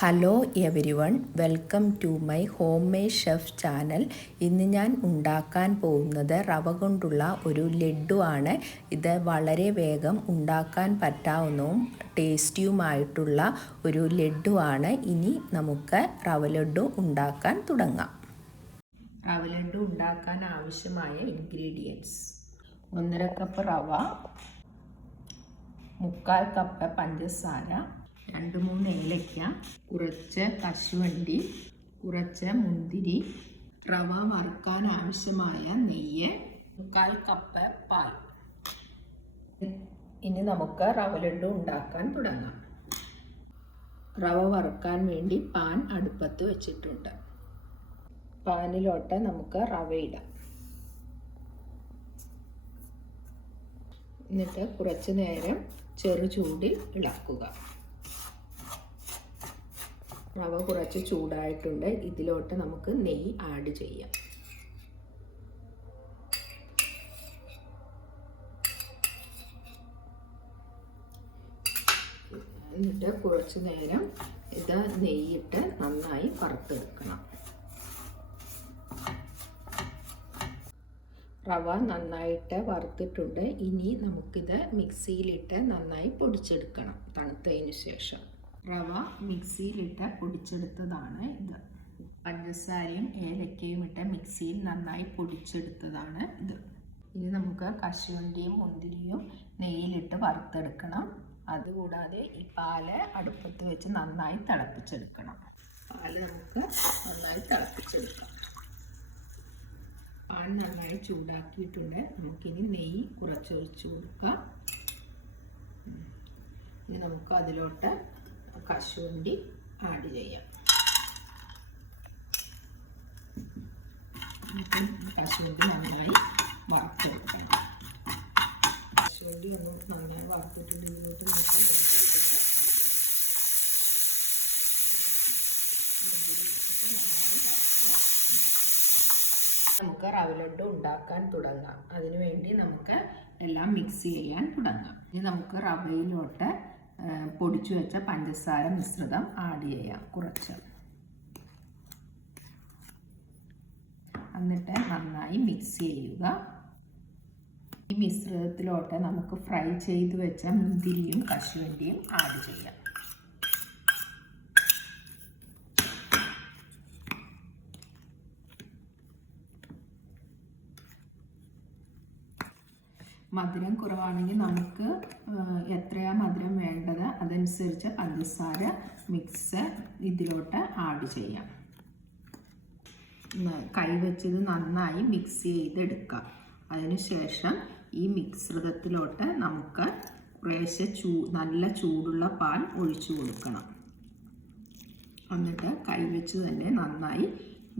Hello everyone, welcome to my homemade chef channel. ഇന്ന് ഞാൻ ഉണ്ടാക്കാൻ പോകുന്നത് റവ കൊണ്ടുള്ള ഒരു ലഡ്ഡു ആണ്. ഇത് വളരെ വേഗം ഉണ്ടാക്കാൻ പറ്റാവുന്നതും ടേസ്റ്റിയുമായിട്ടുള്ള ഒരു ലഡ്ഡു ആണ്. ഇനി നമുക്ക് റവ ലഡ്ഡു ഉണ്ടാക്കാൻ തുടങ്ങാം. റവ ലഡ്ഡു ഉണ്ടാക്കാൻ ആവശ്യമായ ഇൻഗ്രീഡിയൻസ്: 1.5 കപ്പ് റവ, 3/4 കപ്പ് പഞ്ചസാര, 2-3 ഏലക്ക, കുറച്ച് കശുവണ്ടി, കുറച്ച് മുന്തിരി, റവ വറുക്കാൻ ആവശ്യമായ നെയ്യ്, 3/4 കപ്പ് പാൽ. ഇനി നമുക്ക് റവ ലഡ്ഡു ഉണ്ടാക്കാൻ തുടങ്ങാം. റവ വറുക്കാൻ വേണ്ടി പാൻ അടുപ്പത്ത് വെച്ചിട്ടുണ്ട്. പാനിലോട്ട് നമുക്ക് റവ ഇടാം. എന്നിട്ട് കുറച്ച് നേരം ചെറു ചൂടിൽ ഇളക്കുക. റവ കുറച്ച് ചൂടായിട്ടുണ്ട്. ഇതിലോട്ട് നമുക്ക് നെയ്യ് ആഡ് ചെയ്യാം. എന്നിട്ട് കുറച്ച് നേരം ഇത് നെയ്യിട്ട് നന്നായി വറുത്തെടുക്കണം. റവ നന്നായിട്ട് വറുത്തിട്ടുണ്ട്. ഇനി നമുക്കിത് മിക്സിയിലിട്ട് നന്നായി പൊടിച്ചെടുക്കണം. തണുത്തതിന് ശേഷം റവ മിക്സിയിലിട്ട് പൊടിച്ചെടുത്തതാണ് ഇത്. പഞ്ചസാരയും ഏലക്കയും ഇട്ട് മിക്സിയിൽ നന്നായി പൊടിച്ചെടുത്തതാണ് ഇത്. ഇനി നമുക്ക് കശുവണ്ടിയും മുന്തിരിയും നെയ്യിലിട്ട് വറുത്തെടുക്കണം. അതുകൂടാതെ ഈ പാല് അടുപ്പത്ത് വെച്ച് നന്നായി തിളപ്പിച്ചെടുക്കണം. പാല് നമുക്ക് നന്നായി തിളപ്പിച്ചെടുക്കാം. പാൻ നന്നായി ചൂടാക്കിയിട്ടുണ്ട്. നമുക്കിനി നെയ്യ് കുറച്ച് ഒഴിച്ചു കൊടുക്കാം. ഇനി നമുക്ക് അതിലോട്ട് കശുവണ്ടി ആഡ് ചെയ്യാം. കശുവണ്ടി നന്നായി വറുത്തെടുക്കണം. കശുവണ്ടി ഒന്ന് നന്നായി വറുത്തിട്ടുണ്ട്. ഇതിലോട്ട് നമുക്ക് നമുക്ക് റവ ലഡ്ഡു ഉണ്ടാക്കാൻ തുടങ്ങാം. അതിനുവേണ്ടി നമുക്ക് എല്ലാം മിക്സ് ചെയ്യാൻ തുടങ്ങാം. ഇനി നമുക്ക് റവയിലോട്ട് പൊടിച്ചു വെച്ച പഞ്ചസാര മിശ്രിതം ആഡ് ചെയ്യാം കുറച്ച്. എന്നിട്ട് നന്നായി മിക്സ് ചെയ്യുക. ഈ മിശ്രിതത്തിലോട്ട് നമുക്ക് ഫ്രൈ ചെയ്ത് വെച്ച മുന്തിരിയും കശുവണ്ടിയും ആഡ് ചെയ്യാം. മധുരം കുറവാണെങ്കിൽ നമുക്ക് എത്രയാണ് മധുരം വേണ്ടത് അതനുസരിച്ച് പഞ്ചസാര മിക്സ് ഇതിലോട്ട് ആഡ് ചെയ്യാം. കൈവച്ചത് നന്നായി മിക്സ് ചെയ്തെടുക്കാം. അതിനുശേഷം ഈ മിശ്രിതത്തിലോട്ട് നമുക്ക് കുറേശ്ശെ നല്ല ചൂടുള്ള പാൽ ഒഴിച്ചു കൊടുക്കണം. എന്നിട്ട് കൈവച്ച് തന്നെ നന്നായി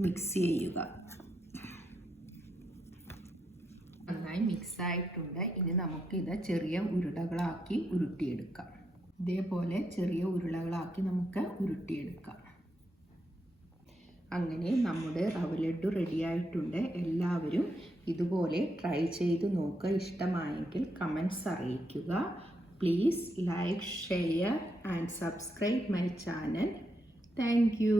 മിക്സ് ചെയ്യുക. നന്നായി മിക്സ് ആയിട്ടുണ്ട്. ഇനി നമുക്കിത് ചെറിയ ഉരുളകളാക്കി ഉരുട്ടിയെടുക്കാം. ഇതേപോലെ ചെറിയ ഉരുളകളാക്കി നമുക്ക് ഉരുട്ടിയെടുക്കാം. അങ്ങനെ നമ്മുടെ റവ ലഡ്ഡു റെഡിയായിട്ടുണ്ട്. എല്ലാവരും ഇതുപോലെ ട്രൈ ചെയ്ത് നോക്കുക. ഇഷ്ടമായെങ്കിൽ കമൻറ്റ്സ് അറിയിക്കുക. Please like, share and subscribe my channel. Thank you.